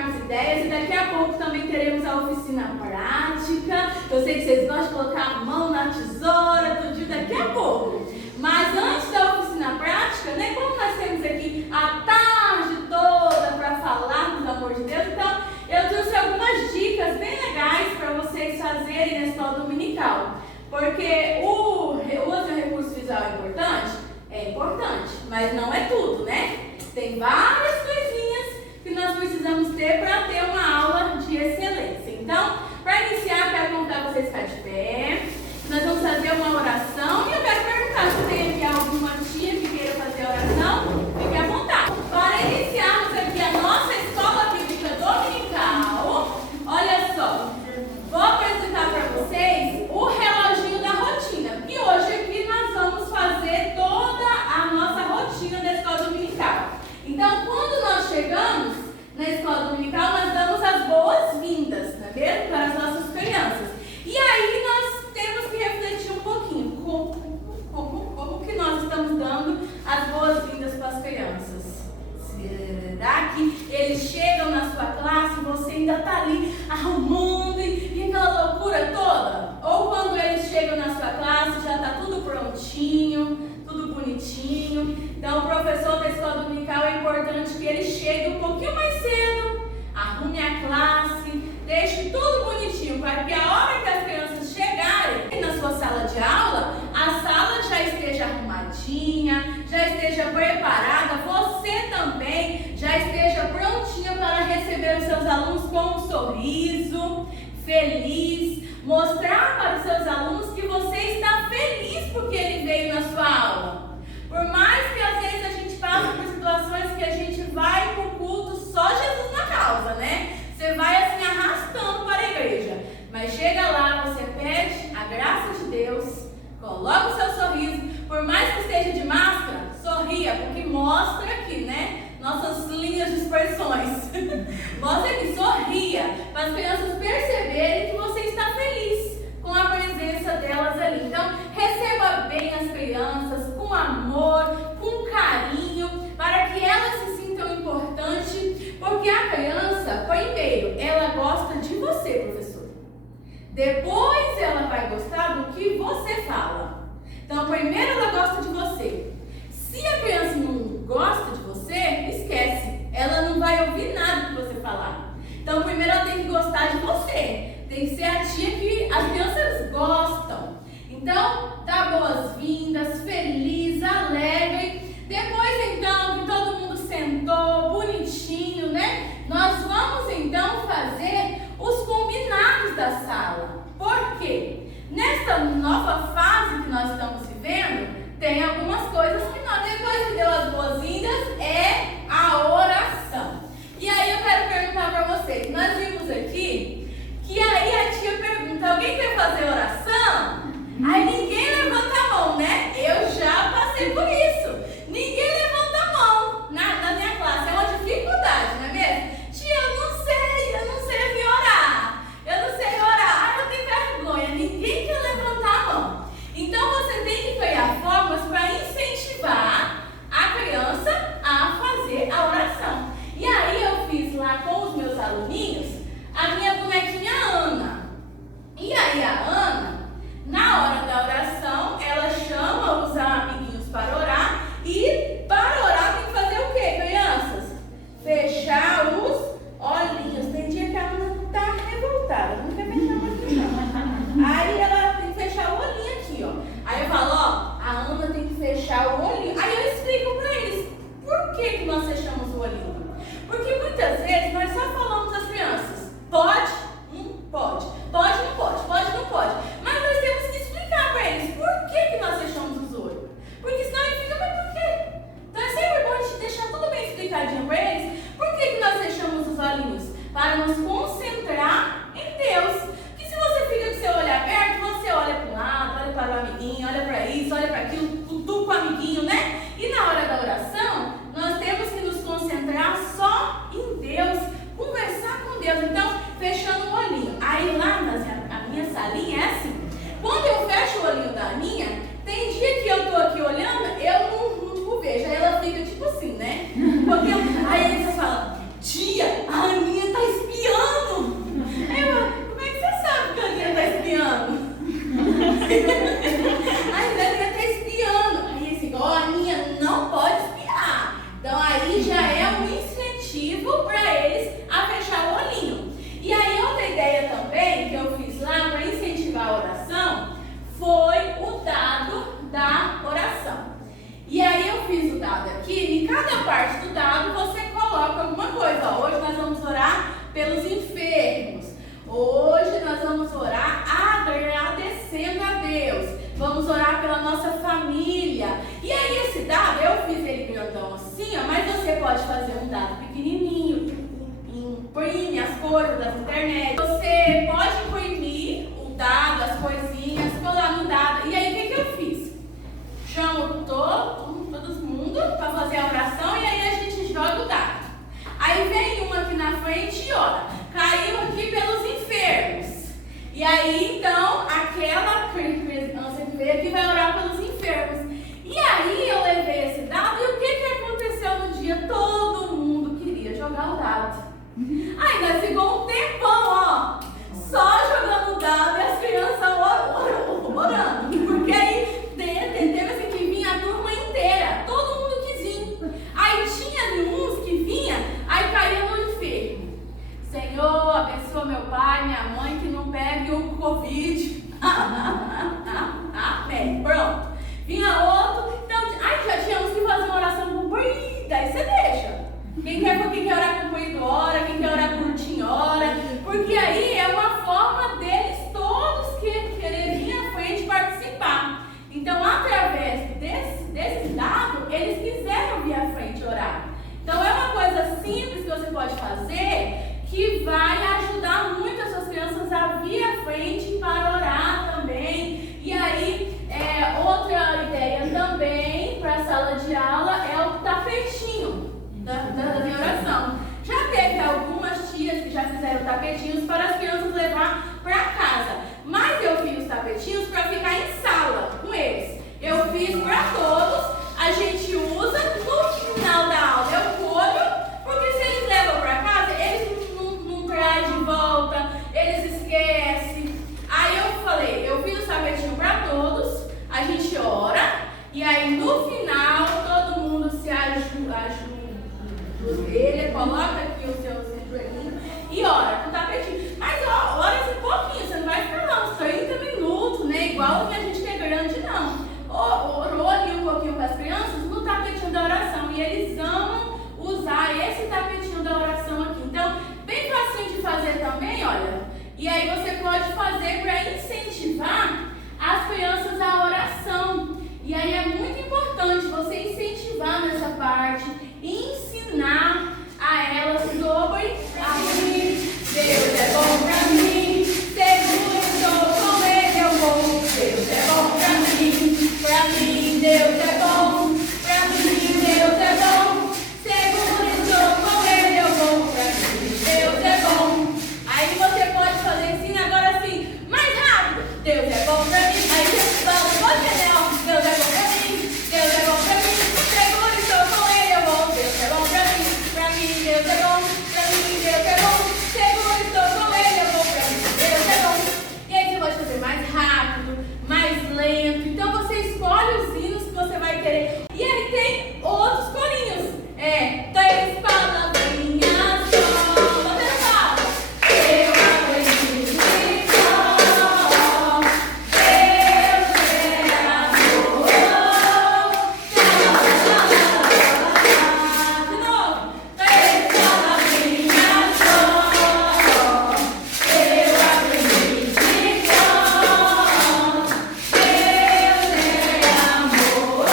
trocarmos ideias e daqui a pouco também teremos a oficina prática. Eu sei que vocês gostam de colocar a mão na tesoura, tudo daqui a pouco. Mas antes da oficina prática, né, como nós temos aqui a tarde toda para falar do amor de Deus, então eu trouxe algumas dicas bem legais para vocês fazerem na escola dominical. Porque o uso do recurso visual é importante? É importante, mas não é tudo, né? Tem várias coisinhas que nós precisamos ter para ter uma aula de excelência. Então, para iniciar, quero convidar vocês a ficar de pé. Nós vamos fazer uma oração e eu quero perguntar se tem aqui alguma tia que queira fazer a oração. Fique à vontade. Para iniciarmos aqui a nossa escola bíblica dominical, olha só, vou apresentar para vocês o reloginho da rotina. E hoje aqui nós vamos fazer toda a nossa rotina da escola dominical. Então, quando nós chegamos na escola dominical, nós damos as boas-vindas, não é mesmo? Para as nossas crianças. E aí nós temos que refletir um pouquinho como que nós estamos dando as boas-vindas para as crianças. Será que eles chegam na sua classe e você ainda está ali arrumando e aquela loucura toda? Ou quando eles chegam na sua classe já está tudo prontinho, tudo bonitinho? Então o professor da escola dominical é importante que ele chegue um pouquinho mais cedo, arrume a classe, deixe tudo bonitinho, para que a hora que as crianças chegarem na sua sala de aula, a sala já esteja arrumadinha, já esteja preparada, você também já esteja prontinha para receber os seus alunos com um sorriso, feliz, mostrar para os seus alunos que você está feliz porque ele veio na sua aula. Por mais que às vezes a gente passe por situações que a gente vai para o culto só Jesus na causa, né? Você vai assim arrastando para a igreja, mas chega lá, você pede a graça de Deus, coloca o seu sorriso, por mais que esteja de máscara, sorria, porque mostra aqui, né, nossas linhas de expressões, mostra aqui, sorria, para as crianças perceberem que você está feliz com a presença delas ali. Então, receba bem as crianças, com amor, com carinho, para que elas se sintam importantes, porque a criança, primeiro, ela gosta de você, professor. Depois ela vai gostar do que você fala. Então, primeiro ela gosta de você. Se a criança não gosta de você, esquece. Ela não vai ouvir nada que você falar. Então, primeiro ela tem que gostar de você. Tem que ser a tia que as crianças gostam. Então, dá boas-vindas, feliz, alegre. Depois, então, que todo mundo sentou, bonitinho, né? Nós vamos, então, fazer os combinados da sala. Por quê? Nessa nova fase que nós estamos vivendo, tem algumas coisas que nós, depois que deu as boas-vindas, é a oração. E aí eu quero perguntar para vocês, nós vimos aqui que aí a tia pergunta, alguém quer fazer oração? Aí ninguém levanta a mão, né? Eu já passei por isso. Ninguém levanta a mão na minha classe, é uma dificuldade, não é mesmo? Tia, eu não sei orar. Eu não sei orar, eu tenho vergonha, ninguém quer levantar a mão. Então você tem que criar formas para incentivar a criança a fazer a oração. E aí eu fiz lá com os meus aluninhos a minha bonequinha Ana. E aí a Ana, na hora da oração, ela chama os amiguinhos para orar. E para orar tem que fazer o quê, crianças? Fechar os olhinhos. Tem dia que a Ana tá revoltada, não quer fechar o olhinho não. Aí ela tem que fechar o olhinho aqui, ó. Aí eu falo, ó, a Ana tem que fechar o olhinho. Aí eu explico para eles, por que nós fechamos o olhinho? Porque muitas vezes nós só falamos às crianças, pode? Pode. Pode, não pode. Pode, não pode. Mas nós temos que explicar para eles por que nós fechamos os olhos. Porque senão ele fica, mas por quê? Então é sempre bom a gente deixar tudo bem explicadinho para eles. Por que nós fechamos os olhinhos? Para nos concentrar em Deus. Porque se você fica com o seu olho aberto, você olha para um lado, olha para o amiguinho, olha para isso, olha para aquilo, tudo com o amiguinho, né? E na hora da oração, nós temos que nos concentrar só em Deus, conversar com Deus. Então, fechando o olhinho. Aí lá na minha salinha é assim. Quando eu fecho o olhinho da Aninha, tem dia que eu tô aqui olhando, eu não vejo. Aí ela fica tipo assim, né? Porque aí eles falam, tia, a Aninha tá pelos enfermos. Hoje nós vamos orar agradecendo a Deus. Vamos orar pela nossa família. E aí esse dado, eu fiz ele grandão assim, ó, mas você pode fazer um dado pequenininho, imprime as coisas das internet. Você pode imprimir o dado, as coisinhas, colar no dado. E aí o que eu fiz? Chamo todo mundo para fazer a oração e aí a gente joga o dado. Aí vem uma aqui na frente e ora. Caiu aqui pelos enfermos. E aí então aquela criança que veio aqui vai orar pelos enfermos. E aí eu levei esse dado e o que aconteceu no dia? Todo mundo queria jogar o dado. Aí nós ficou um tempão, ó, só jogando o dado e as crianças orando. Porque aí teve assim que vinha a turma inteira, todo mundo quis ir. Aí tinha uns que vinha, aí caía no enfermo. Senhor, abençoa meu pai, minha mãe, que não pegue o Covid. Amém. Pronto. Vinha outro. Então, aí já tinha uns que faziam uma oração com daí você deixa. Quem quer orar comprido, ora. Quem quer orar curtinho, ora. Porque aí é uma forma deles todos que quererem vir à frente participar. Então, através desse dado, eles quiseram vir à frente orar. Então, é uma coisa simples que você pode fazer que vai ajudar muito as suas crianças a vir à frente para orar também. E aí, outra ideia também para a sala de aula é o tapetinho da minha oração. Já teve algumas tias que já fizeram tapetinhos para as crianças levar para casa. Mas eu fiz os tapetinhos para ficar em sala com eles. Eu fiz para todos, a gente usa no final da aula. Eu colho, porque se eles levam para casa, eles não trazem de volta, eles esquecem. Aí eu falei, eu fiz o tapetinho para todos, a gente ora, e aí no final todo mundo se ajoelha, coloca aqui o seu joelhinho e ora com o tapetinho. Mas ora assim pouquinho, você não vai ficar lá uns 30 minutos, né? Igual que a gente quer grande, não. Orou ali um pouquinho com as crianças no tapetinho da oração. E eles amam usar esse tapetinho da oração aqui. Então, bem facinho de fazer também, olha. E aí você pode fazer para incentivar as crianças à oração. E aí é muito importante você incentivar nessa parte e ensinar a elas sobre a mim. Deus é bom pra mim, seguro estou com Ele, eu vou. Deus é bom pra mim, Deus é bom, pra mim Deus é bom, seguro estou com Ele, eu vou. Pra mim Deus é bom. Aí você pode fazer assim, agora assim, mais rápido. Deus é bom pra mim, aí você fala, você não, Deus é bom pra mim, Deus é bom pra mim, seguro estou com Ele, eu vou. Deus é bom pra mim Deus é bom, pra mim Deus é bom, seguro estou com Ele, eu vou. Pra mim Deus é bom. E aí você pode fazer mais rápido, mais lento. Então você escolhe os hinos que você vai querer. E aí tem outros corinhos. Três palavrinhas só. Você não fala. Eu aprendi só. Deus é amor. De novo. Três palavrinhas só. Eu aprendi só. Deus é amor.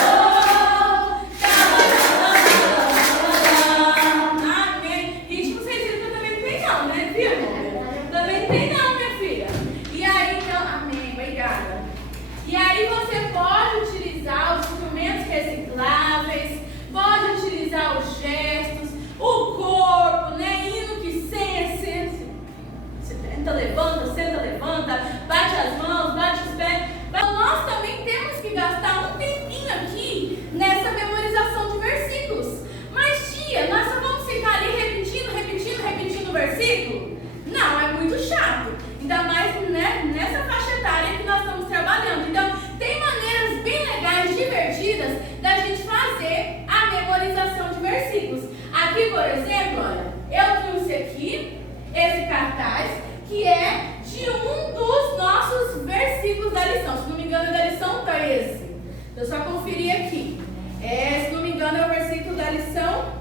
Amém. Ritmo sensível também não tem não, né, filha? Também não tem não, minha filha. E aí, então, amém, obrigada. E aí você pode utilizar os instrumentos recicláveis, pode utilizar os gestos, o corpo, né, hino que você senta, levanta, bate as mãos, bate os pés. Mas nós também temos que gastar um tempinho aqui nessa memorização de versículos. Mas tia, nós só vamos ficar ali repetindo o versículo? Não, é muito chato. Ainda mais, né, nessa faixa etária que nós estamos trabalhando. Então, tem maneiras bem legais, divertidas, da gente fazer a memorização de versículos. Aqui, por exemplo, olha, eu trouxe aqui esse cartaz, que é de um dos nossos versículos da lição. Se não me engano, é da lição 13. Eu só conferi aqui. Se não me engano, é o versículo da lição.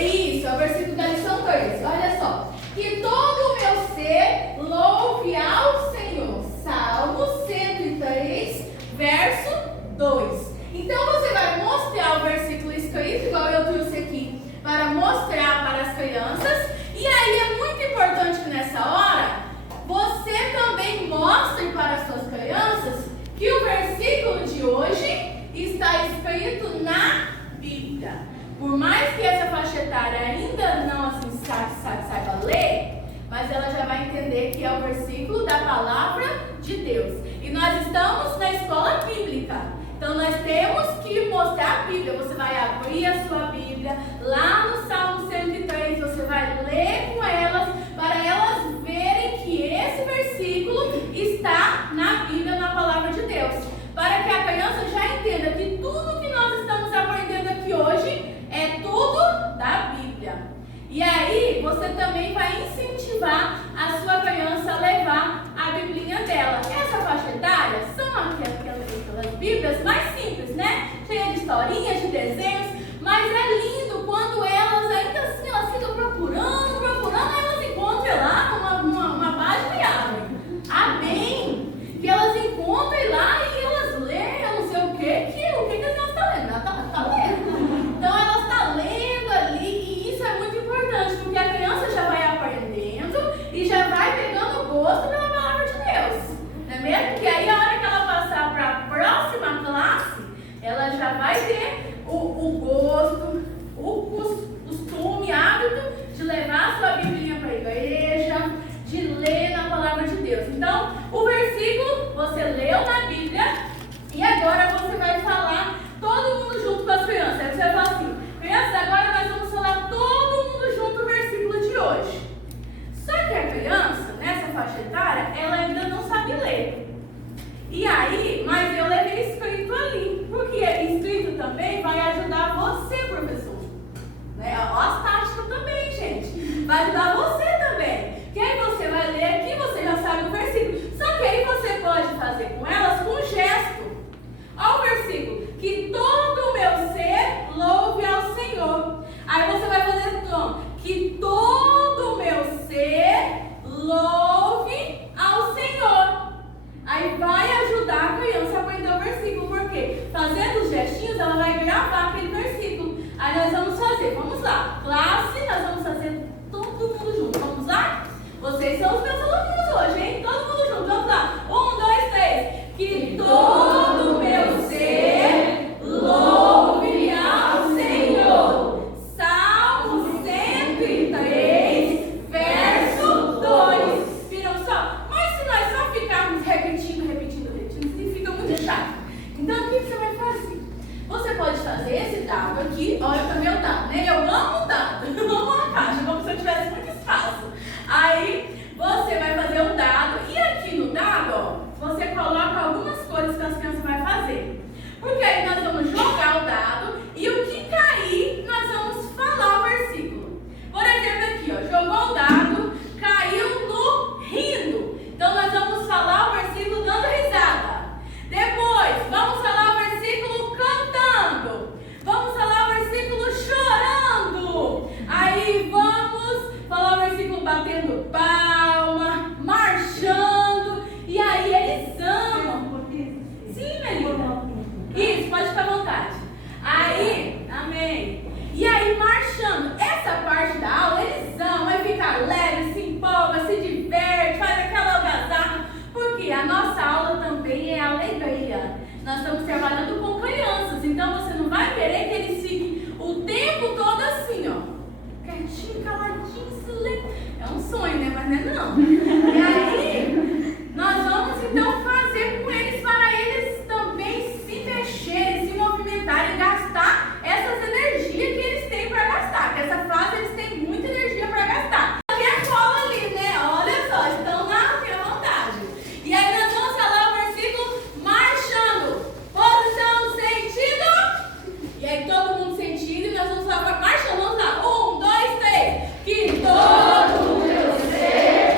Isso, é o versículo da lição 13. Olha só. Que todo o meu ser louve ao Senhor. Salmo 103, verso 2. Então você vai mostrar o versículo escrito, igual eu trouxe aqui, para mostrar para as crianças. E aí é muito importante que nessa hora você também mostre para as suas crianças que o versículo de hoje está escrito na Bíblia. Por mais que essa faixa etária ainda não assim, saiba ler, mas ela já vai entender que é o versículo da palavra de Deus. E nós estamos na escola bíblica. Então nós temos que mostrar a Bíblia. Você vai abrir a sua Bíblia lá no Salmo 103, você vai ler com elas, para elas verem que esse versículo está na Bíblia, na palavra de Deus. Para que a criança já entenda que tudo que nós estamos aprendendo aqui hoje é tudo da Bíblia. E aí você também vai incentivar a sua criança a levar a Biblinha dela. Essa faixa etária são aquelas Bíblias mais simples, né? Cheia de historinhas, de desenhos, mas é lindo quando elas ainda assim elas ficam procurando, aí elas encontram lá uma página e abrem. Amém! Que elas encontrem lá e elas leem, eu não sei o que a criança está lendo. Ela está lendo. Então ela está lendo ali e isso é muito importante, porque a criança já vai aprendendo e já vai pegando gosto pela palavra de Deus. Não é mesmo? Que aí a hora que ela passar para a próxima classe, ela já vai ter o gosto, o costume, hábito de levar a sua Bíblia para a igreja, de ler na palavra de Deus. Então, o versículo você leu na Bíblia e agora você vai falar todo mundo junto com as crianças. Aí você vai falar assim: crianças, agora nós vamos falar todo mundo junto o versículo de hoje. Só que a criança, nessa faixa etária, ela ainda não sabe ler. E aí, mas eu levei escrito ali, porque escrito também vai ajudar você, professor. Né? Ó, as táticas também, gente. Vai ajudar você também. Que aí você vai ler aqui, você já sabe o versículo. Só que aí você pode fazer com elas com gesto. Olha o versículo. Que todo o meu ser louve ao Senhor. Aí você vai fazer então, que todo o meu ser louve ao Senhor. Aí vai ajudar a criança a aprender o versículo, porque fazendo os gestinhos ela vai gravar aquele versículo. Aí nós vamos fazer, vamos lá, classe, nós vamos fazer todo mundo junto, vamos lá? Vocês são os meus alunos hoje, hein? Todo mundo junto, vamos lá. 1, 2, 3. Que todo meu ser louve ao Senhor. Salmo 103, verso 2. Viram só? Mas se nós só ficarmos repetindo, fica muito chato. Então o que você vai fazer? Você pode fazer esse dado aqui, olha também o dado, né? Eu amo o dado, eu amo a caixa, como se eu tivesse muito espaço. Aí você vai fazer um dado e aqui no dado, ó, você coloca algumas coisas que as crianças vão fazer. Porque aí nós vamos jogar o dado e o que cair, nós vamos falar o versículo. Por exemplo, aqui, ó, jogou o dado, caiu no rindo. Então nós vamos falar o versículo dando risada. Depois, vamos falar o versículo cantando. Vamos falar o versículo chorando. Aí vamos falar o versículo batendo palma, marchando. E aí eles amam. Sim, Melina. Isso, pode ficar à vontade. Aí, amém. E aí marchando. Essa parte da aula eles amam. Aí fica leve, se empolga, se diverte, faz aquela algazarra. Porque a nossa aula também é alegria. Nós estamos trabalhando com crianças. Então você não vai querer que eles fiquem o tempo todo assim, ó, quietinho, caladinho, silêncio. É um sonho, né? Mas não é não. E aí, nós vamos então fazer com eles para eles também se mexerem, se movimentarem, gastar essas energias que eles têm para gastar. Porque essa fase eles têm muita energia para gastar. Aqui é a cola ali, né? Olha só, estão na minha vontade. E aí nós vamos falar o versículo marchando. Posição, sentido. E aí todo mundo sentido e nós vamos falar marchando. Vamos lá. 1, 2, 3. Que todo o meu ser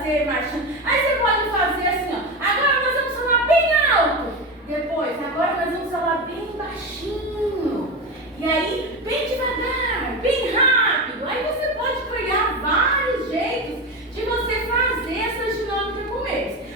fazer marchando. Aí você pode fazer assim, ó. Agora nós vamos falar bem alto. Depois, agora nós vamos falar bem baixinho. E aí, bem devagar, bem rápido. Aí você pode criar vários jeitos de você fazer essa dinâmica com eles.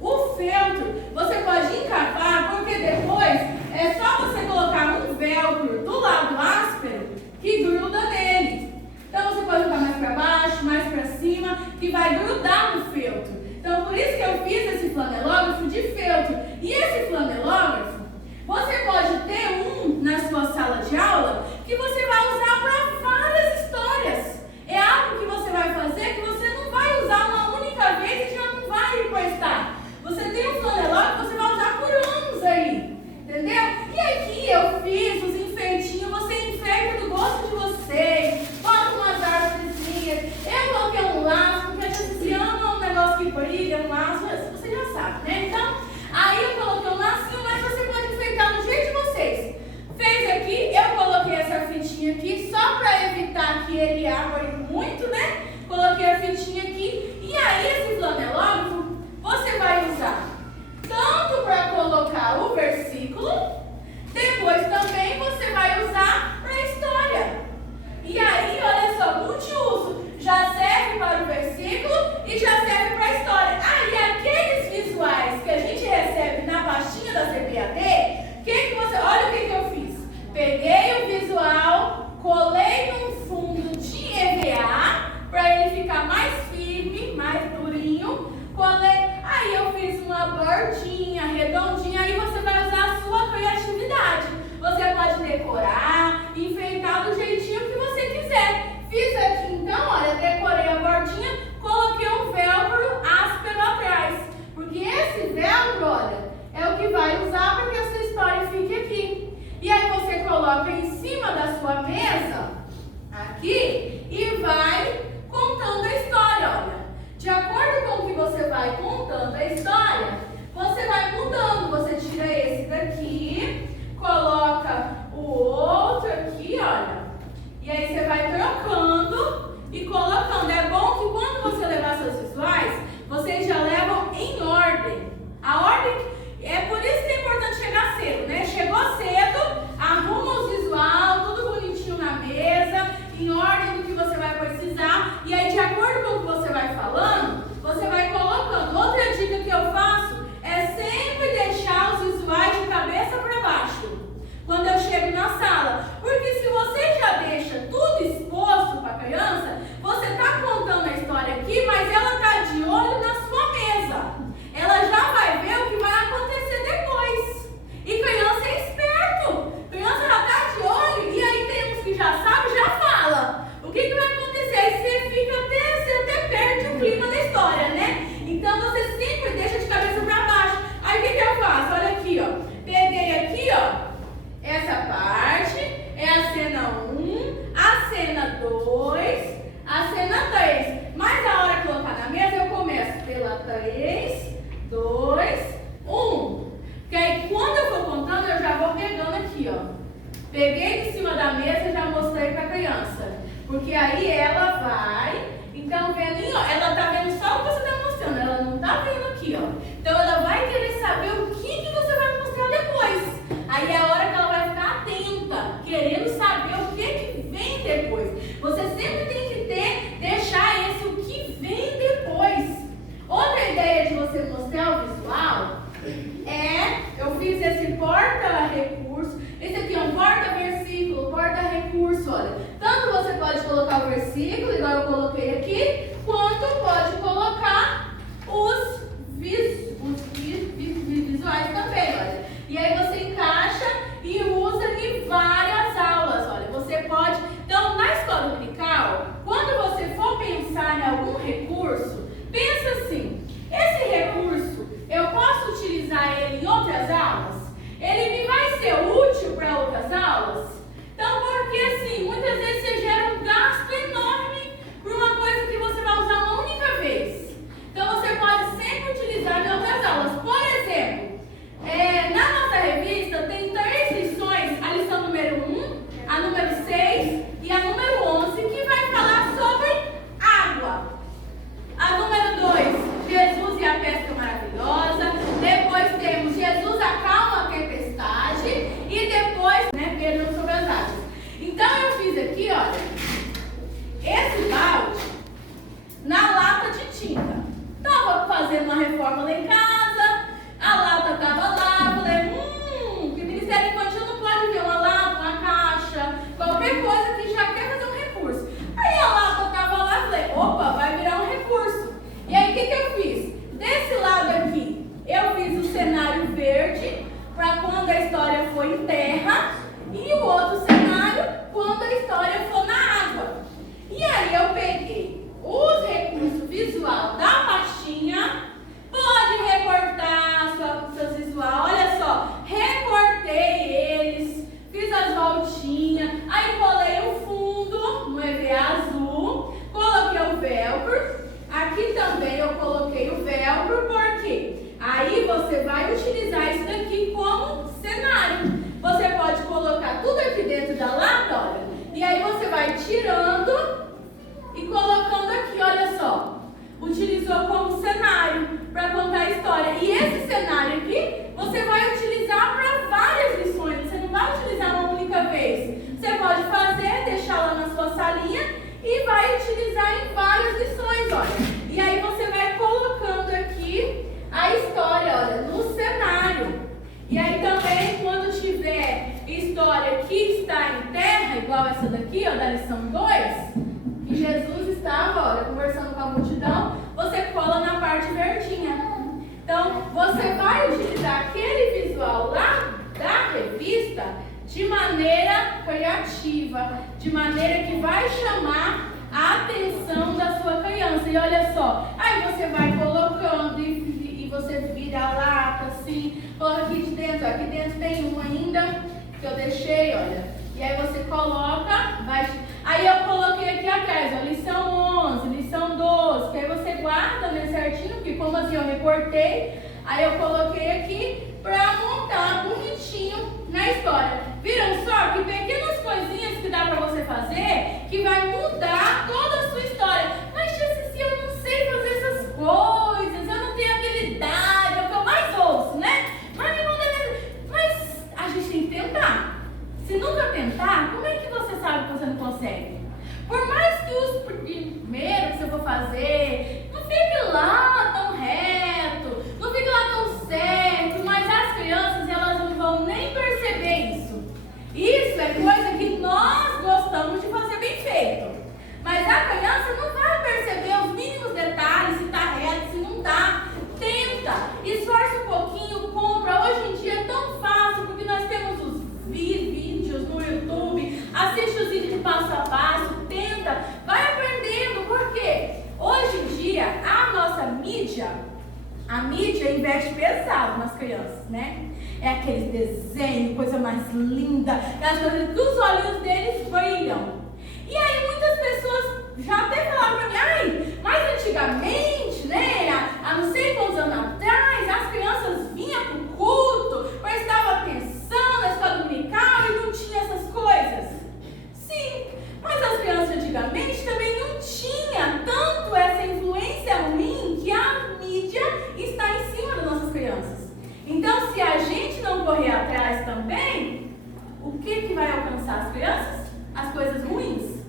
O feltro, você pode encapar, porque depois é só você colocar um velcro do lado áspero que gruda nele. Então você pode colocar mais para baixo, mais para cima, que vai grudar no feltro. Então por isso que eu fiz esse flanelógrafo de feltro. E esse flanelógrafo, você pode ter um na sua sala de aula que você vai usar para várias histórias. É algo que você vai fazer que você não vai usar uma única vez e já não vai emprestar. Você tem um flanelógrafo que você vai usar por anos aí, entendeu? E aqui eu fiz os enfeitinhos, você enfeita do gosto de vocês, bota umas árvorezinhas, eu coloquei um laço, porque a gente ama um negócio que brilha, um laço, você já sabe, né? Então, aí eu coloquei um lacinho, mas você pode enfeitar do jeito de vocês. Fez aqui, eu coloquei essa fitinha aqui, só para evitar que ele abra muito, né? Coloquei a fitinha aqui, e aí esse flanelógrafo, você vai usar tanto para colocar o versículo, depois também você vai usar para a história. E aí, olha só, multiuso, já serve para o versículo e já serve para a história. Ah, e aqueles visuais que a gente recebe na pastinha da CPAD, olha o que eu fiz. Peguei o visual, colei num fundo de EVA, para ele ficar mais firme, mais durinho. Aí eu fiz uma bordinha redondinha, aí você vai usar a sua criatividade. Você pode decorar, enfeitar do jeitinho que você quiser. Fiz aqui então, olha, decorei a bordinha, coloquei um velcro áspero atrás. Porque esse velcro, olha, é o que vai usar para que a sua história fique aqui. E aí você coloca em cima da sua mesa, aqui, e vai contando a história, olha. De acordo com o que você vai contando a história, você vai mudando. Você tira esse daqui, coloca o outro aqui, olha. E aí você vai trocando e colocando. É bom que quando você levar seus visuais, vocês já levam em ordem. A ordem, é por isso que é importante chegar cedo, né? Chegou cedo, arruma os visual, tudo bonitinho na mesa, em ordem do que você vai precisar. E aí, de acordo com o que você vai falando, você vai colocando. Outra dica que eu faço é sempre deixar os visuais de cabeça para baixo quando eu chego na sala. Porque se você já deixa tudo exposto para a criança, você está contando a história aqui, mas ela está de olho na sua mesa. Ela já vai ver o que vai acontecer depois. E criança é esperto. Criança já está de olho e aí tem uns que já sabe, já fala. O que vai acontecer? Aí você até perde o clima da história, né? Então você sempre deixa de cabeça para baixo. Aí o que eu faço? Olha aqui, ó. Peguei aqui, ó. Essa parte é a cena 1, a cena 2, a cena 3. Mas a hora que eu colocar na mesa, eu começo pela 3, 2, 1. Porque aí quando eu for contando, eu já vou pegando aqui, ó. Peguei de cima da mesa e já mostrei para a criança. Porque aí ela vai, então vendo, ó, ela tá vendo só o que você está mostrando, ela não tá vendo aqui, ó. Então ela vai querer saber o que você vai mostrar depois. Aí é a hora que ela vai ficar atenta, querendo saber o que vem depois. Você sempre tem que deixar esse o que vem depois. Outra ideia de você mostrar o visual eu fiz esse porta-recurso. Esse aqui é um porta-versículo, porta-recurso, olha. Tanto você pode colocar o versículo, igual eu coloquei aqui, quanto pode colocar os visuais também, olha. E aí você encaixa e usa em várias aulas, olha. Você pode... Então, na escola dominical, quando você for pensar em algum recurso, pensa assim, esse recurso, eu posso utilizar ele em outras aulas? Ele me vai ser útil para outras aulas? Então, porque assim, muitas vezes você gera um gasto enorme por uma coisa que você vai usar fazendo uma reforma lá em casa, a lata estava lá, falei, que Ministério Infantil não pode ver uma lata, uma caixa, qualquer coisa que já quer fazer um recurso. Aí a lata estava lá, falei, opa, vai virar um recurso. E aí o que eu fiz? Desse lado aqui, eu fiz o cenário verde, para quando a história for em terra, e o outro cenário, quando a história for na água. E aí eu peguei os recursos visual da pastinha, pode recortar seus visual, olha só, recortei eles, fiz as voltinhas, aí colei o fundo no EVA azul, coloquei o velcro, aqui também eu coloquei o velcro, porque aí você vai utilizar isso daqui como cenário. Você pode colocar tudo aqui dentro da lata, olha, e aí você vai tirando e colocando aqui, olha só. Utilizou como cenário para contar a história. E esse cenário aqui, você vai utilizar para várias lições. Você não vai utilizar uma única vez. Você pode fazer, deixar lá na sua salinha e vai utilizar em várias lições, olha. E aí você vai colocando aqui a história, olha, no cenário. E aí também, quando tiver história que está em terra, igual essa daqui, ó, da lição 2, que Jesus estava, olha, conversando com a multidão, você cola na parte verdinha. Então, você vai utilizar aquele visual lá da revista de maneira criativa, de maneira que vai chamar a atenção da sua criança. E olha só, aí você vai colocando e você vira a lata assim, coloca aqui de dentro, aqui dentro tem um ainda que eu deixei, olha. E aí você coloca, aí eu coloquei aqui atrás, ó, lição 11, lição 12, que aí você guarda, né, certinho, porque como assim eu recortei, aí eu coloquei aqui pra montar bonitinho na história. Viram só que pequenas coisinhas que dá pra você fazer, que vai mudar toda a sua história. Mas tia Cici, eu não sei fazer essas coisas, eu não tenho habilidade, é o que eu mais ouço, né? Mas a gente tem que tentar. Se nunca tentar, como é que você sabe que você não consegue? Por mais que os primeiros que você for fazer, não fique lá tão reto, não fique lá tão certo, mas as crianças, elas não vão nem perceber isso. Isso é coisa que nós gostamos de fazer bem feito. Mas a criança não vai perceber os mínimos detalhes, se está reto, se não está. Tenta, esforça um pouquinho, compra. Hoje em dia é tão fácil, porque nós temos os vídeos no YouTube, assiste os vídeos de passo a passo, tenta, vai aprendendo, porque hoje em dia a nossa mídia, investe pesado nas crianças, né? É aqueles desenhos, coisa mais linda, aquelas coisas que os olhos deles brilham. E aí muitas pessoas já até falaram pra mim, mas antigamente, né, há não sei quantos anos atrás, as crianças vinham pro culto, prestavam atenção na escola dominical e não tinha essas coisas. Sim, mas as crianças antigamente também não tinha tanto essa influência ruim que a mídia está em cima das nossas crianças. Então, se a gente não correr atrás também, o que vai alcançar as crianças? As coisas ruins.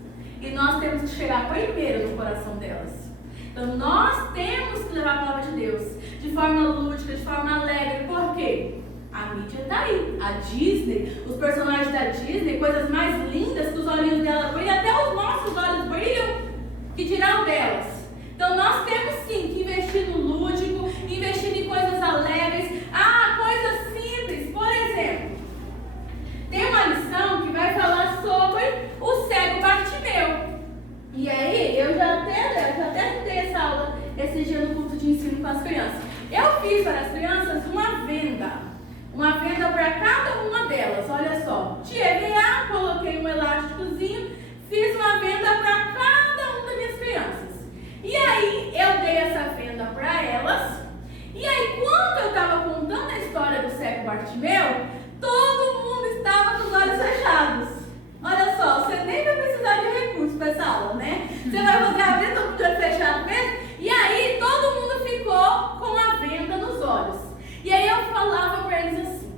E nós temos que chegar primeiro no coração delas. Então, nós temos que levar a palavra de Deus de forma lúdica, de forma alegre. Por quê? A mídia está aí. A Disney, os personagens da Disney, coisas mais lindas que os olhinhos dela brilham, até os nossos olhos brilham, que dirão delas. Então, nós temos sim que investir no lúdico, investir em coisas alegres. Coisas simples. Por exemplo, tem uma lição que vai falar sobre o cego Bartimeu. E aí, eu já até dei essa aula esse dia no culto de ensino com as crianças. Eu fiz para as crianças uma venda para cada uma delas. Olha só, de EVA, coloquei um elásticozinho, fiz uma venda para cada uma das minhas crianças. E aí, eu dei essa venda para elas. E aí, quando eu estava contando a história do cego Bartimeu, todo mundo estava com os olhos fechados. Olha só, você nem vai precisar de recurso para essa aula, né? Você vai fazer a venda com o olho fechado mesmo. E aí, todo mundo ficou com a venda nos olhos. E aí, eu falava para eles assim: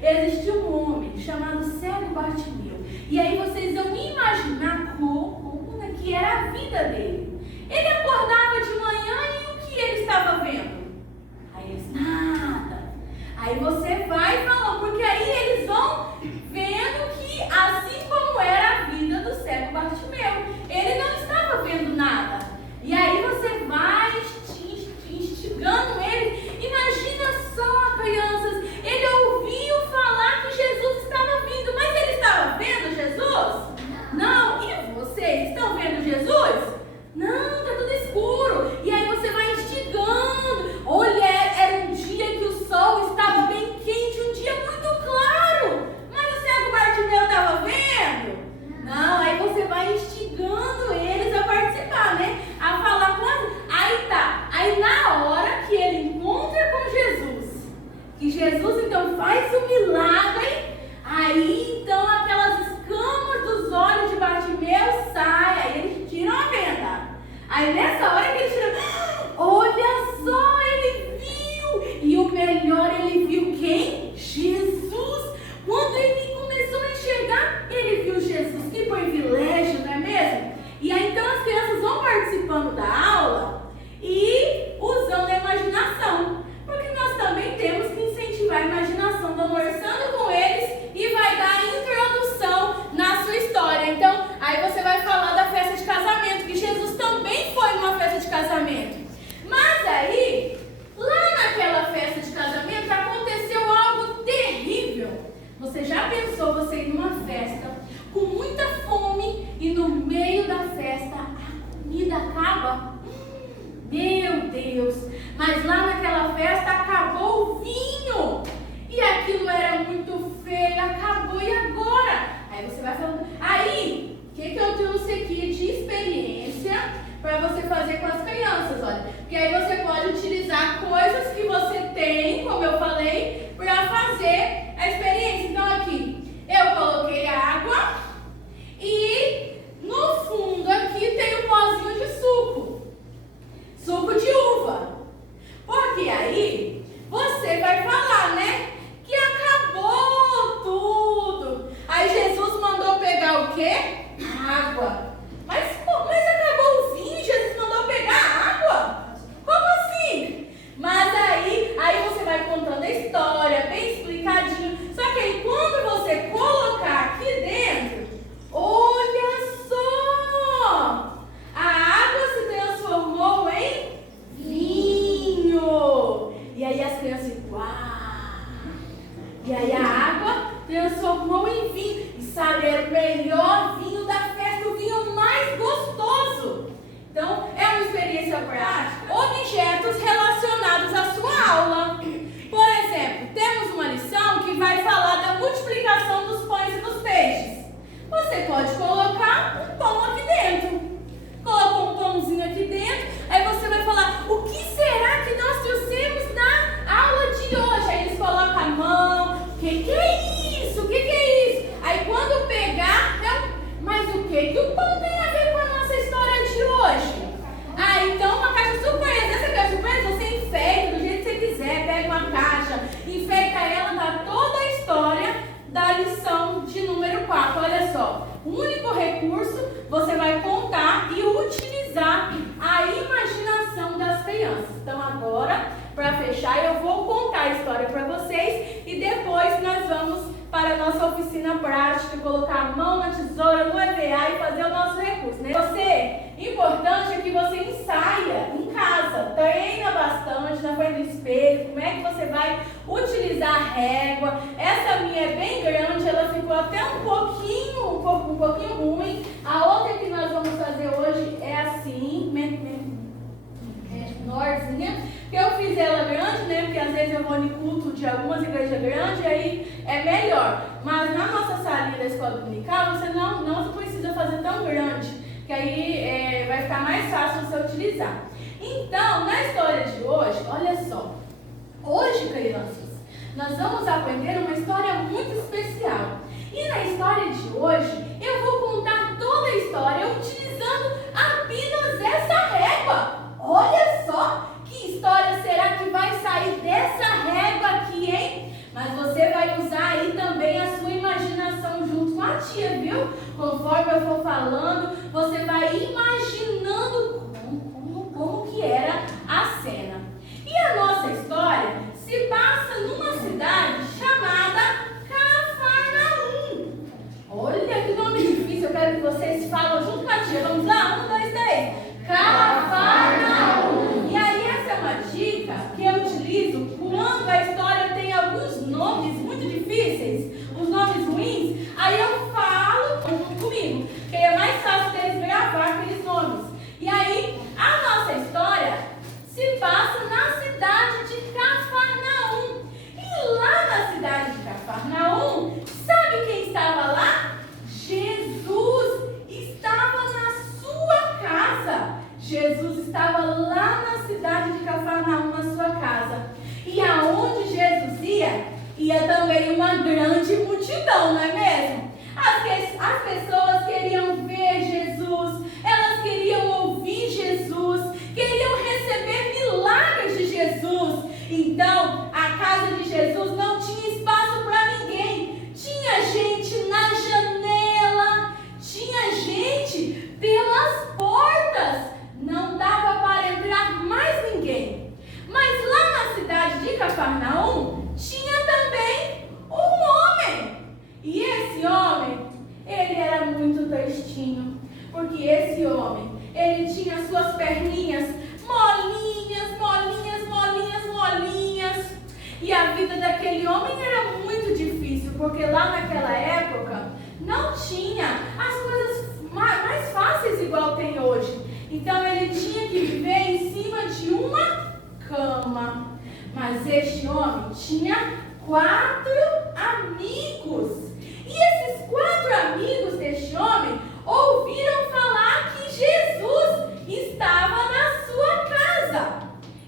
existe um homem chamado cego Bartimeu. E aí, vocês vão imaginar como que era a vida dele. Ele acordava de manhã e o que ele estava vendo? Aí nessa hora que ele tirou, olha só, ele viu. E o melhor, ele viu quem? Jesus. Quando ele começou a enxergar, ele viu Jesus. Que privilégio, não é mesmo? E aí então as crianças vão participando da aula e usando a imaginação. Porque nós também temos que incentivar a imaginação, conversando com eles e vai dar introdução na sua história. Então, aí você vai falar da festa de casamento, que Jesus também foi numa festa de casamento. Mas aí, lá naquela festa de casamento, aconteceu algo terrível. Você já pensou você ir numa festa com muita fome e no meio da festa a comida acaba? Meu Deus! Mas lá naquela festa acabou o vinho. E aquilo era muito feio, acabou, e agora? Aí você vai falando. Aí, o que eu trouxe aqui de experiência para você fazer com as crianças? Olha, porque aí você pode utilizar coisas que você tem, como eu falei, para fazer a experiência. Então aqui, eu coloquei água e no fundo aqui tem um pozinho de suco de uva. Porque aí você vai falar, né, que acabou tudo. Aí Jesus mandou pegar o quê? Água. Mas acabou o vinho, Jesus mandou pegar água? Como assim? Mas aí você vai contando a história, bem explicadinho. Só que aí quando você colocar aqui dentro, olha só! A água se transformou em vinho. E aí as crianças, uau! E aí a água transformou em vinho. E sabe, era o melhor vinho da festa, o vinho mais gostoso. Então, é uma experiência prática. Objetos relacionados à sua aula. Por exemplo, temos uma lição que vai falar da multiplicação dos pães e dos peixes. Você pode colocar um pão aqui dentro. Colocou um pãozinho aqui dentro, aí você vai falar, o que será que nós trouxemos na aula de hoje? Aí eles colocam a mão, o que é isso? O que é isso? Aí quando pegar, mas o que o pão tem a ver com a nossa história de hoje? Ah, então uma caixa surpresa. Essa caixa surpresa você enfeita do jeito que você quiser, pega uma caixa, enfeita ela, dá toda a história da lição de número 4. Olha só, o único recurso, você vai contar e utilizar a imaginação das crianças. Então agora, para fechar, eu vou contar a história para vocês e depois nós vamos para a nossa oficina prática, colocar a mão na tesoura, no EVA e fazer o nosso recurso, né? Importante é que você ensaia em casa, treina bastante na frente do espelho, como é que você vai utilizar a régua. Essa minha é bem grande, ela ficou até um pouquinho ruim. A outra que nós vamos fazer hoje é assim, menorzinha, que eu fiz ela grande, né, porque às vezes eu vou no culto de algumas igrejas grandes, aí é melhor. Mas na nossa salinha da escola dominical, você não precisa fazer tão grande, que aí vai ficar mais fácil você utilizar. Então, na história de hoje, olha só. Hoje, crianças, nós vamos aprender uma história muito especial. E na história de hoje, eu vou contar toda a história utilizando apenas essa régua. Olha só, que história será que vai sair dessa régua aqui, hein? Mas você vai usar aí também a sua imaginação junto com a tia, viu? Conforme eu for falando, você vai imaginando como que era a cena. E a nossa história se passa numa cidade chamada Cafarnaum. Olha que nome difícil, eu quero que vocês falem junto com a tia. Vamos lá? 1, 2, 3. Cafarnaum. E aí essa é uma dica que eu utilizo quando a história tem alguns nomes muito difíceis, os nomes ruins, aí eu falo comigo, que é mais fácil deles gravar aqueles nomes. E aí a nossa história se passa na cidade de Cafarnaum. E lá na cidade de Cafarnaum, sabe quem estava lá? Jesus estava na sua casa. Jesus estava lá na cidade de Cafarnaum, na sua casa. E aonde Jesus ia também uma grande multidão, não é mesmo? As pessoas queriam ver Jesus, elas queriam ouvir Jesus. suas perninhas molinhas, molinhas, molinhas, molinhas. E a vida daquele homem era muito difícil, porque lá naquela época não tinha as coisas mais fáceis igual tem hoje. Então ele tinha que viver em cima de uma cama. Mas este homem tinha 4 amigos. E esses 4 amigos deste homem ouviram falar que Jesus estava na sua casa.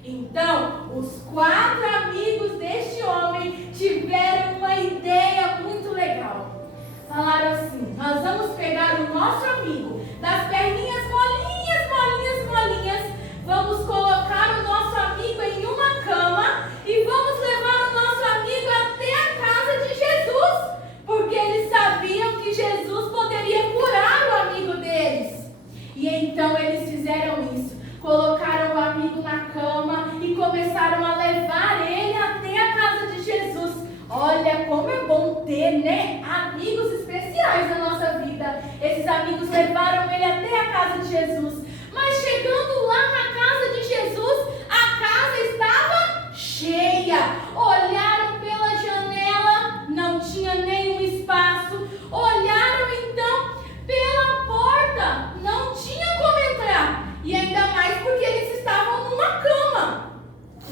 Então, os 4 amigos deste homem tiveram uma ideia muito legal. Falaram assim: nós vamos pegar o nosso amigo das perninhas molinhas, molinhas, molinhas, vamos colocar o nosso amigo em uma cama e vamos levar o nosso amigo até a casa de Jesus, porque eles sabiam que Jesus poderia curar o amigo deles. E então eles fizeram isso, colocaram o amigo na cama e começaram a levar ele até a casa de Jesus. Olha como é bom ter, né, amigos especiais na nossa vida. Esses amigos levaram ele até a casa de Jesus. Mas chegando lá na casa de Jesus, a casa estava cheia. Olharam pela janela, não tinha nenhum espaço. Olharam então pela porta, não tinha como entrar. E ainda mais porque eles estavam numa cama.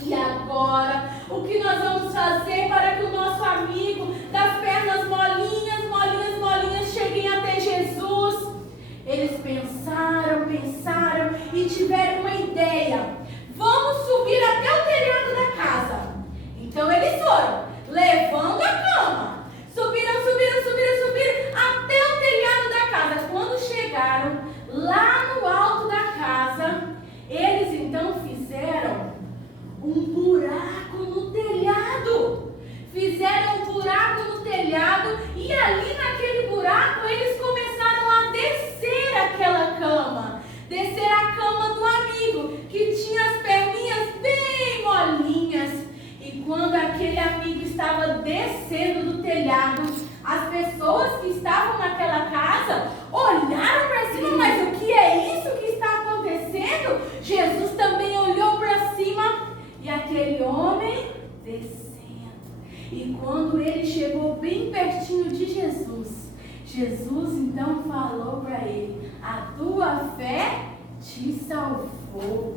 E agora, o que nós vamos fazer para que o nosso amigo das pernas molinhas, molinhas, molinhas cheguem até Jesus? Eles pensaram, pensaram e tiveram uma ideia. Vamos subir até o telhado da casa. Então eles foram, levando a cama. Subiram, subiram, subiram, subiram até o telhado da casa. Quando chegaram lá no alto da casa, eles então fizeram um buraco no telhado. Fizeram um buraco no telhado e ali naquele buraco eles começaram a descer aquela cama. Descer a cama do amigo, que tinha as perninhas bem molinhas. E quando aquele amigo estava descendo do telhado, as pessoas que estavam naquela casa olharam para cima. Mas o que é isso que está acontecendo? Jesus também olhou para cima e aquele homem descendo. E quando ele chegou bem pertinho de Jesus, Jesus então falou para ele: a tua fé te salvou.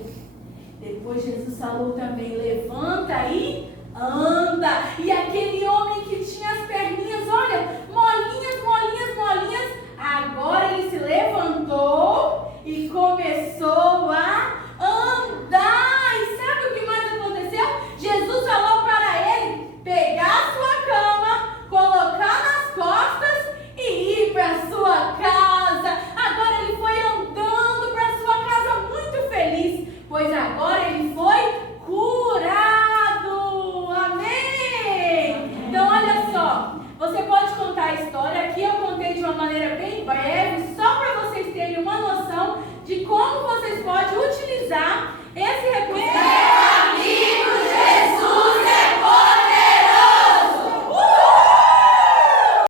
Depois Jesus falou também: levanta e anda. E aquele homem que tinha as perninhas, olha, molinhas, molinhas, molinhas, agora ele se levantou e começou a andar. E sabe o que mais aconteceu? Jesus falou para ele pegar a sua cama, colocar nas costas e ir para a sua casa. Agora ele foi andando para a sua casa muito feliz, pois agora ele foi